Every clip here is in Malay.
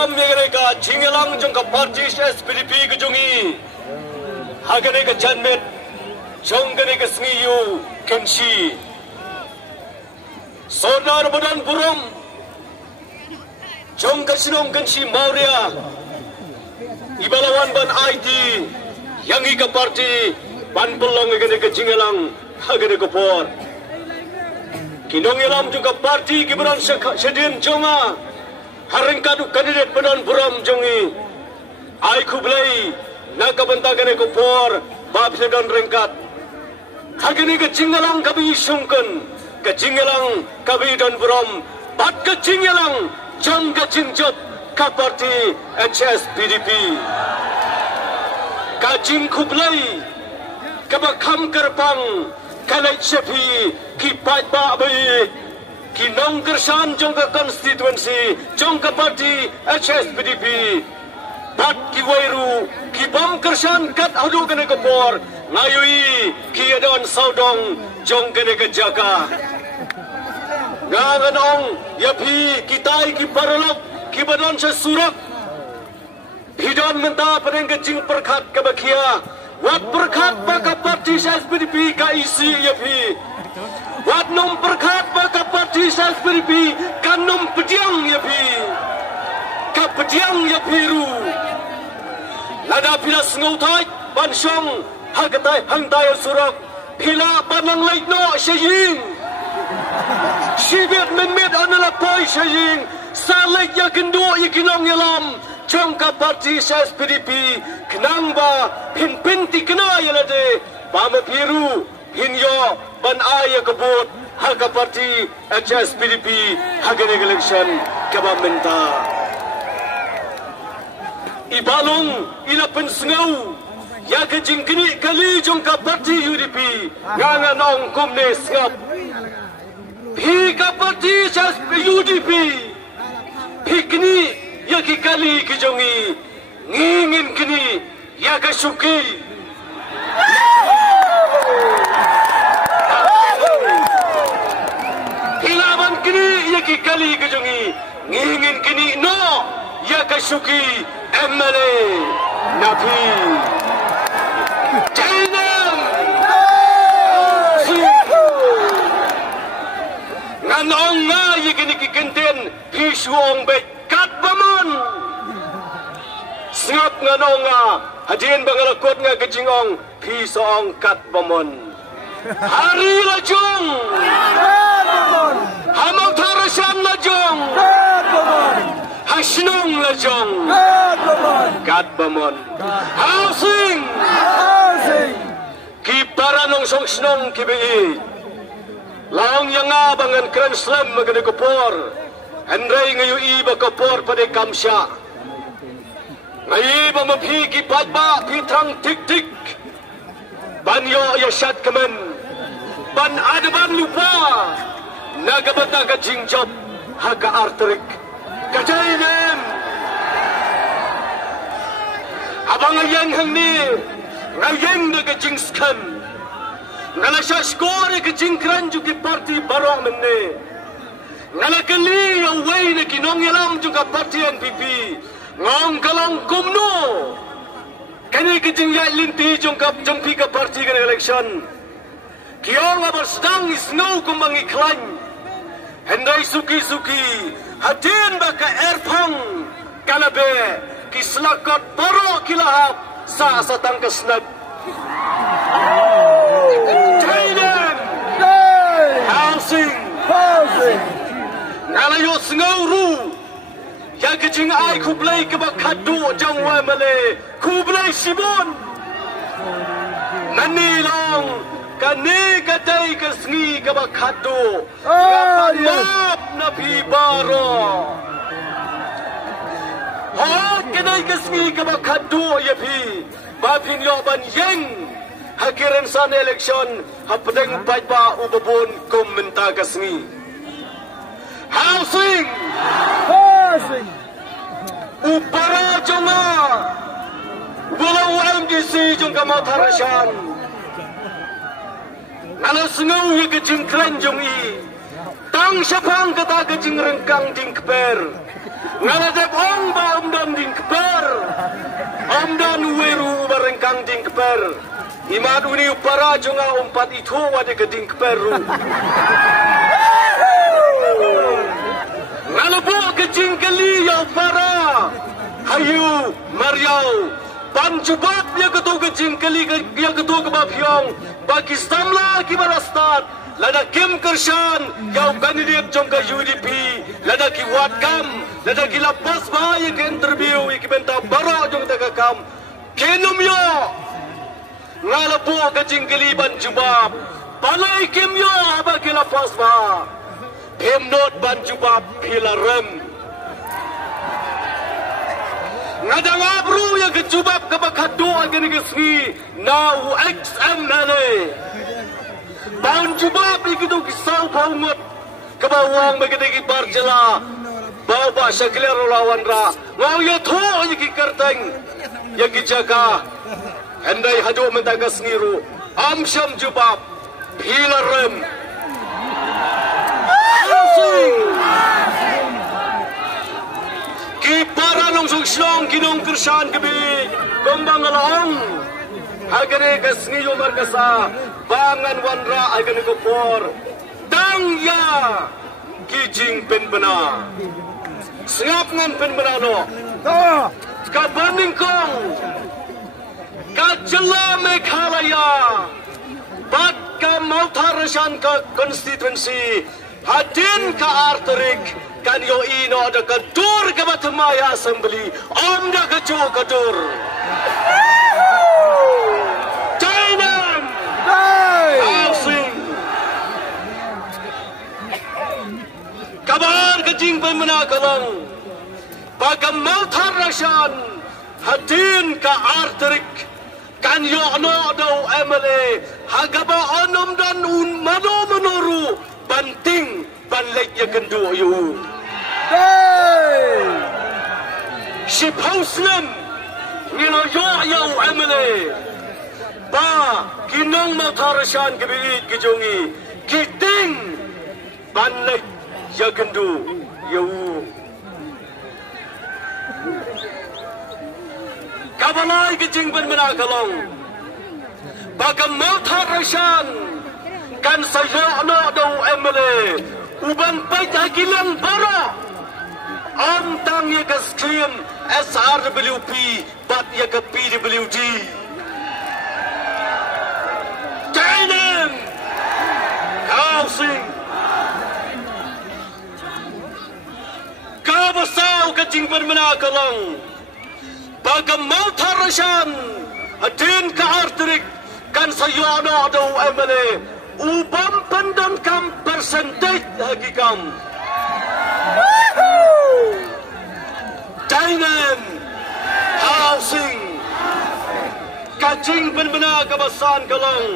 Islam mereka jingelang jongka parti SPDP kejongi hagane ke janmet jonggane ke sengiyu kensi sonar badan buram jong ke sinong kensi Maurya ibalawan ban IT yang ika parti ban pelong hagane ke jingelang hagane ke por kinong ilam jongka parti kiberan sedin jonga harengkadu kandidat badan buram jongi ai kublai nakabentagan ko por bab sedon rengkat hagini ke jingalang kabi sungken ke jingalang kabi dan buram bat ke jingalang jang ke jingjot ka parti HS PDP ka jing kublai ka bakam kerpang kalai cepi ki pat ba bai ki nong kersan jong ka konstituensi jong ka parti HS PDP bat ki wairu ki bam kersan kat adu kene ke por ngayui ki adon saudong jong kene ke jaka ngangan ong yapi kitai ki paralok ki badon se surak hidon menta padeng ke jing perkhat ke bakia wat perkhat baka parti SPDP ka isi yapi wat num perkhat baka parti SPDP kan num pediang yapi ka pediang yapiru lada pila sengautai bansong hagatai hangtai surak pila panang laitno syaying sibit menmet anala poi syaying salek ya kendo ikinong yalam jangka parti SPDP kenang ba pinti kena yalade bama biru hinyo ban aya kebut haga parti HS PDP hagane election kabamenta ibalong ila pensengau ya kejingkini kali jangka parti UDP nganganong kumne sngap hi ka parti UDP pikni ya ki kali ki jongi ngingin kini ya ka suki hilaban kini ya ki kali ki jongi ngingin kini no ya ka suki MLA Nafi Jainam nganong nga ya kini ki kenten pisuong bet kat baman sngap nganong nga hadin bangalakot nga kejingong pisong kat baman hari lajong hamang tharasan lajong hasinong lajong kat baman housing ki paranong song sinong kibi laong yang nga bangan Grand Slam magana kopor Henry ngayu iba kapor pada kamsya. Ngayi ba mapigi patba pitrang tik-tik. Banyo yasat kaman. Ban adaban lupa. Nagabata ka jingjob. Haga arterik. Kajayinem. Abang ngayang hangni. Ngayang naga jingskan. Ngalasya skore ka jingkran juki parti barong menne. Ngalakali away na kinong yalam juga parti NPP ngong kalang kumno kani kijing ya linti jongkap jongpi ka parti kan election kiyong abar sedang isno kumbang iklan hendai suki hatin baka airpong kalabe kislakot paro kilahap sa satang kasnag Jainam housing ngalayo sengauru ya kejing ai kublai ke bakadu jangwa male kublai sibon nanilong kani kadai ke sengi ke bakadu ngapalap nabi baro hot kadai ke sengi ke bakadu ya pi babin yoban yang hakiran san election hapdeng baitba ubabon komenta ke sengi housing upara jonga walau MDC jonga matarasyan ngala sengau ya kejing kran jongi tang syapang kata kejing rengkang dingkper ngala dep ong ba yang ding keper. Iman uni upara jonga umpat itu wade ke ding keperu. Ngalabu ke jingkeli ya upara. Hayu Mariau. Panjubab ya ketu ke jingkeli ya ketu ke bapyong. Pakistan lah kibarastat. Lada Kim Kershan yang kandidat jongka UDP. Lada ki Watkam. Lada ki lapas bahaya ke interview. Iki benta barak jong takakam. Kenum yo. Ngalapu ke jingkeli banjubab. Palai Kim yo abah ki lapas bah. Pemnot banjubab pilarem. Ngadang abru yang kejubab ke bakado agak kesni. Now XM nane. Banjubab ikitu kisau paungot kebawang begitu barjela bawa syaklir lawan ra ngau ya tho iki kerteng ya jaga hendai hadu mentagas ngiru amsyam jubab pilarem ki paranong sungsong kinong Kershan kebi gombang along agane kasni yo markasa bangan wanra agane kopor dang ya kijing pen bena sengap ngan pen bena no ka banding kong ka jela Meghalaya bat ka Mautharshan ka constituency hadin ka arterik kan yo ino ada ka dur ka Batmaya assembly om da ka chu ka dur kabar kejing pemena kalang bagam Mautharshan hadin ka arterik kan yo no do emele hagaba onom dan un mano menuru banting banlek ya kendu yu si pausnem nilo yo yo emele ba kinong Mautharshan kebiit kejongi kiting banlek ya kendu yu kabalai kejing pemena kalong bagam Mautharshan kan saya no do emele ubang petagilang bara amtang ya kaskim SRWP bat ya ke PWD Kainem housing kabasau kejing pemena kalong bagam Mautharshan hadin ka arterik kan saya no do emele ubam pendam kam persentage hagikam Dynam housing kajing pembena kabasan kalong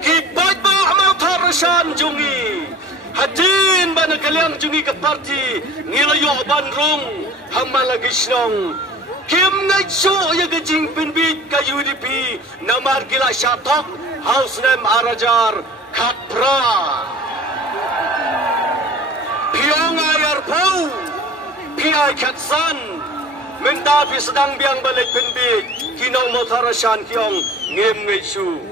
kibat ba Mautharshan jungi hadin ba nagaliang jungi ka party nilayo banrong hamalagisnong kim ngaitso ya kajing penbit ka UDP namar gila syatok House name Arajar Khatpra Piong ayar pau Piai Khatsan Mentapi sedang biang balik penbit Kinong Mautharshan kiong ngem ngaisu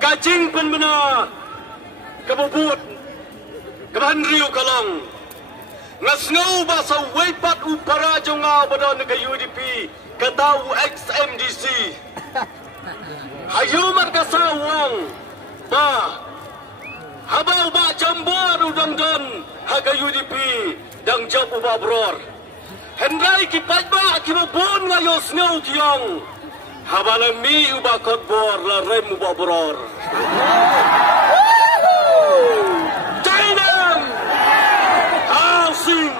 Kajing penbena Kebubut Kebanriu kalong Ngasngau basa weipat upara jonga badan ke UDP Ketau XMDC Hayu markasa wang Ba Habau ba jambor udang don Haga UDP Dang jab uba bror Hendrai kipat ba kibabon ngayos ngau tiang Habalami uba kotbor la rem uba bror Dynam housing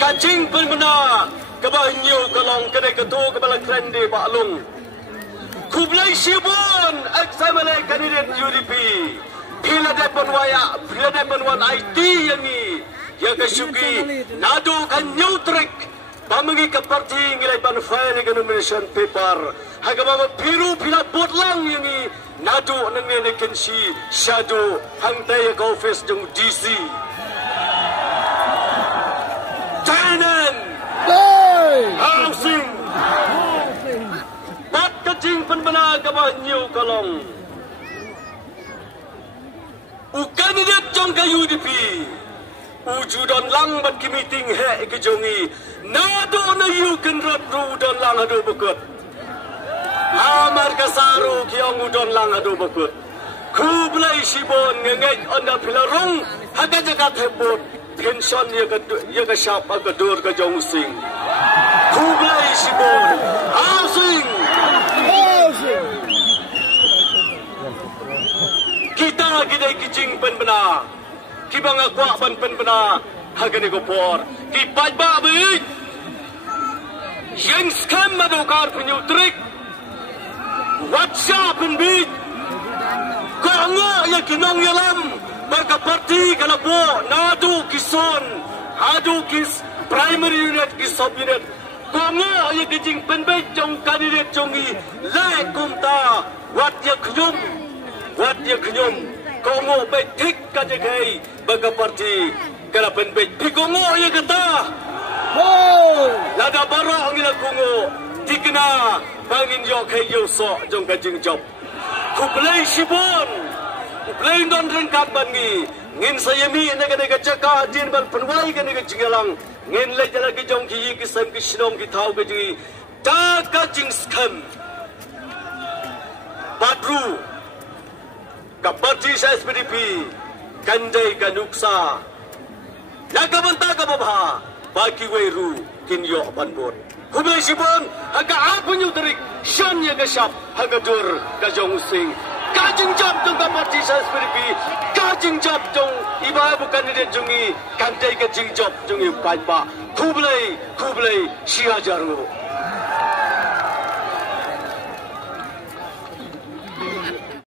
kajing pemena kebanyu kalong kedai ketu kepala krende baklung kublai sibun eksamele kandidat UDP bila depan waya bila depan wan IT yang ni yang kesuki nadu kan neutrek pamangi ke parti ngilai pan file ke nomination paper hagama biru bila botlang yang ni nadu nang ne kensi shadow hang tay ke office jong DC benar kabah new kalong. U kandidat jong ka UDP. Uju don lang bat ki meeting he ke jongi. Nado na yu kan rot ru don lang adu bekut. Amar kasaru ki ang udon lang adu bekut. Kublai sibon ngengej onda pilarong haga jaga thebot. Pension ya ka shap aga dur ka jong sing. Kublai sibon housing. Kita gidai kijing pen bena. Kibang akwa ban pen bena. Haga ni gopor. Kipat ba bi. Yang skam madukar penyutrik. WhatsApp pen bi. Kongo ya kinong yalam. Barka parti kalabo. Nadu kison. Hadu kis primary unit kis sub unit. Kongo ya kijing pen bi jong kandidat jongi. Lai kumta. Wat ya knyum. Wat ya knyum. Kongo baik tik kaje kai baga parti kala pen baik di Kongo ya kata lada barang ngila Kongo tikna bangin yo kai yo so jong ka jing job ku play sibon ku play don ren kat bangi ngin sayami nega jaka jin bal penwai ka nega jingalang ngin le jala ki jong ki kisam ki sinong ki thau ka ji ta ka jing skam badru Kaparti sa SPDP, Kanday Kanuksa, Yakabanta Kababha, Baki Weru, Kinyo Panbon. Kubay Sibon, Haga Apun Yudarik, Shan Yagashap, Hagadur, Kajong Sing, Kajing Job Jong Kaparti sa SPDP, Kajing Job Jong Iba Kandidat Jongi, Kanday Kajing Job Jongi Panba, Kublay, Shia Jaru.